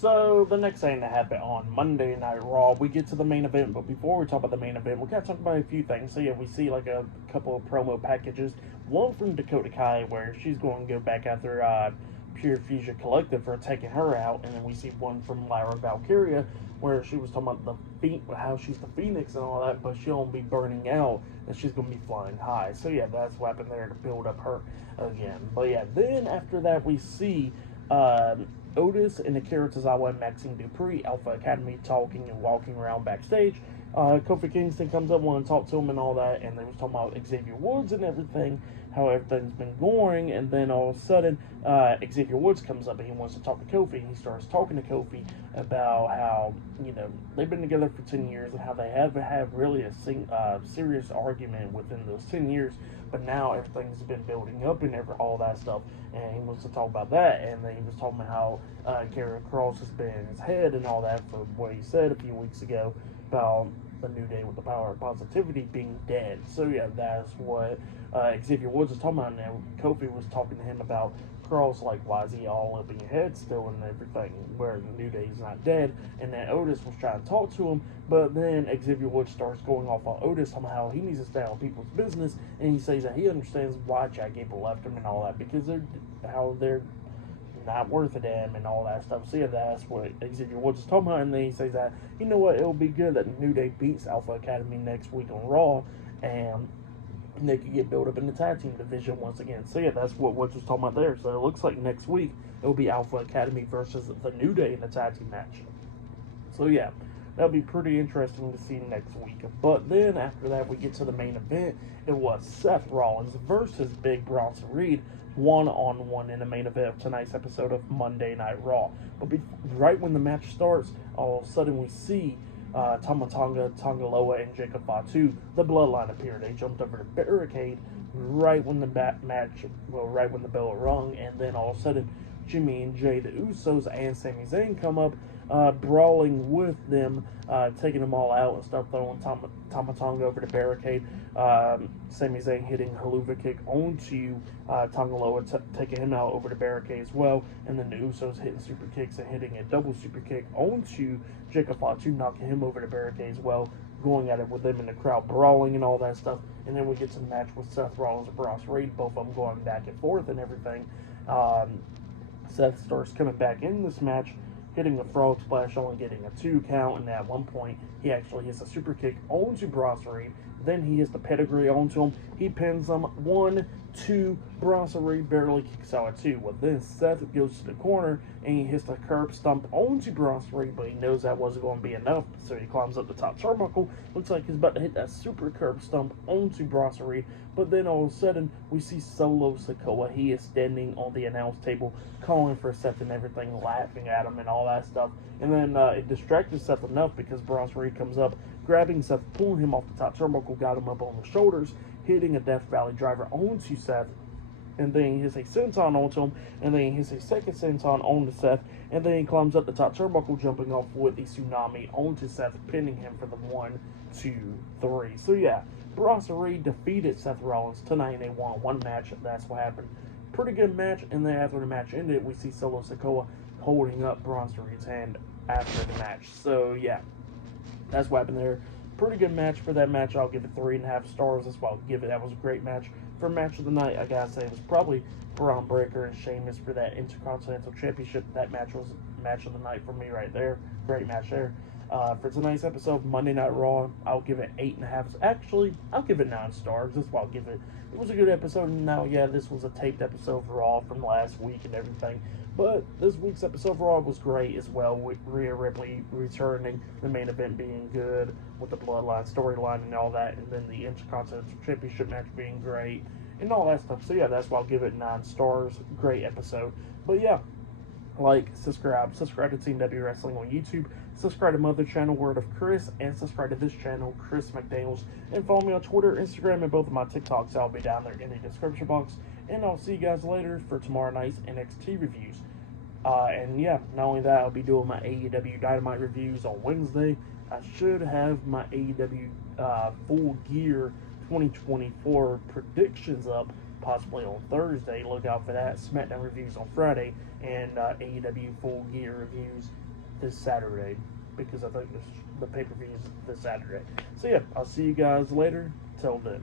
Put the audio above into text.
So the next thing that happened on Monday Night Raw, we get to the main event. But before we talk about the main event, we gotta talk about a few things. So yeah, we see like a couple of promo packages. One from Dakota Kai where she's going to go back after Pure Fusion Collective for taking her out, and then we see one from Lyra Valkyria where she was talking about how she's the Phoenix and all that, but she'll only be burning out and she's gonna be flying high. So yeah, that's what happened there to build up her again. But yeah, then after that we see. Otis and Akira Tozawa and Maxine Dupree, Alpha Academy, talking and walking around backstage. Kofi Kingston comes up, wanting to talk to him and all that, and they was talking about Xavier Woods and everything, how everything's been going, and then all of a sudden, Xavier Woods comes up and he wants to talk to Kofi, and he starts talking to Kofi about how, they've been together for 10 years and how they haven't had really a serious argument within those 10 years, but now everything's been building up and all that stuff, and he wants to talk about that, and then he was talking about how Karrion Kross has been in his head and all that for what he said a few weeks ago about the New Day with the power of positivity being dead. So yeah, that's what Xavier Woods was talking about. Now Kofi was talking to him about Kross, like why is he all up in your head still and everything, where the New Day is not dead. And then Otis was trying to talk to him, but then Xavier Woods starts going off on Otis on how he needs to stay on people's business, and he says that he understands why Chad Gable left him and all that, because they're not worth a damn and all that stuff. So yeah, that's what Xavier Woods is talking about, and then he says that, you know what, it'll be good that the New Day beats Alpha Academy next week on Raw, and they could get built up in the tag team division once again. So yeah, that's what Woods was talking about there. So it looks like next week it'll be Alpha Academy versus the New Day in the tag team match. So yeah, that'll be pretty interesting to see next week. But then after that, we get to the main event. It was Seth Rollins versus Big Bronson Reed, one-on-one in the main event of tonight's episode of Monday Night Raw. But right when the match starts, all of a sudden we see Tama Tonga, Loa, and Jacob Fatu, the Bloodline appear. They jumped over the barricade right when the right when the bell rung, and then all of a sudden Jimmy and Jay, the Usos, and Sami Zayn come up, brawling with them, taking them all out and stuff, throwing Tama Tonga over the barricade. Sami Zayn hitting Haluva kick onto Tonga Loa, taking him out over the barricade as well. And then the Usos hitting super kicks and hitting a double super kick onto Jacob Fatu, knocking him over the barricade as well, going at it with them in the crowd, brawling and all that stuff. And then we get to the match with Seth Rollins and Bronson Reed, both of them going back and forth and everything. Seth starts coming back in this match, hitting a frog splash, only getting a 2 count, and at one point he actually hits a super kick onto Bronson Reed. Then he hits the pedigree onto him. He pins him 1, 2. Bronson Reed barely kicks out at 2. Well, then Seth goes to the corner and he hits the curb stomp onto Bronson Reed, but he knows that wasn't going to be enough, so he climbs up the top turnbuckle. Looks like he's about to hit that super curb stomp onto Bronson Reed, but then all of a sudden we see Solo Sikoa. He is standing on the announce table, calling for Seth and everything, laughing at him and all that stuff. And then it distracted Seth enough because Bronson Reed comes up, grabbing Seth, pulling him off the top turnbuckle, got him up on the shoulders, hitting a Death Valley driver onto Seth, and then he hits a senton onto him, and then he hits a second senton onto Seth, and then he climbs up the top turnbuckle, jumping off with the tsunami onto Seth, pinning him for the 1, 2, 3. So yeah, Bronson Reed defeated Seth Rollins tonight in a one-on-one match. That's what happened. Pretty good match, and then after the match ended, we see Solo Sikoa holding up Bronson Reed's hand after the match. So yeah, that's what happened there. Pretty good match for that match. I'll give it 3.5 stars. That's what I'll give it. That was a great match. For match of the night, I gotta say it was probably Braun Breaker and Sheamus for that Intercontinental Championship. That match was match of the night for me right there. Great match there. For tonight's episode of Monday Night Raw, I'll give it 8.5. Actually, I'll give it 9 stars. That's what I'll give it. It was a good episode. Now, yeah, this was a taped episode for Raw from last week and everything. But this week's episode of Raw was great as well, with Rhea Ripley returning, the main event being good, with the Bloodline storyline and all that, and then the Intercontinental Championship match being great, and all that stuff. So yeah, that's why I'll give it 9 stars. Great episode. But yeah, subscribe to Team W Wrestling on YouTube, subscribe to my other channel, Word of Chris, and subscribe to this channel, Chris McDaniels, and follow me on Twitter, Instagram, and both of my TikToks. I'll be down there in the description box, and I'll see you guys later for tomorrow night's NXT reviews. And yeah, not only that, I'll be doing my AEW Dynamite reviews on Wednesday. I should have my AEW Full Gear 2024 predictions up possibly on Thursday. Look out for that. SmackDown reviews on Friday, and AEW Full Gear reviews this Saturday, because I think the pay-per-view is this Saturday. So yeah, I'll see you guys later. Till then.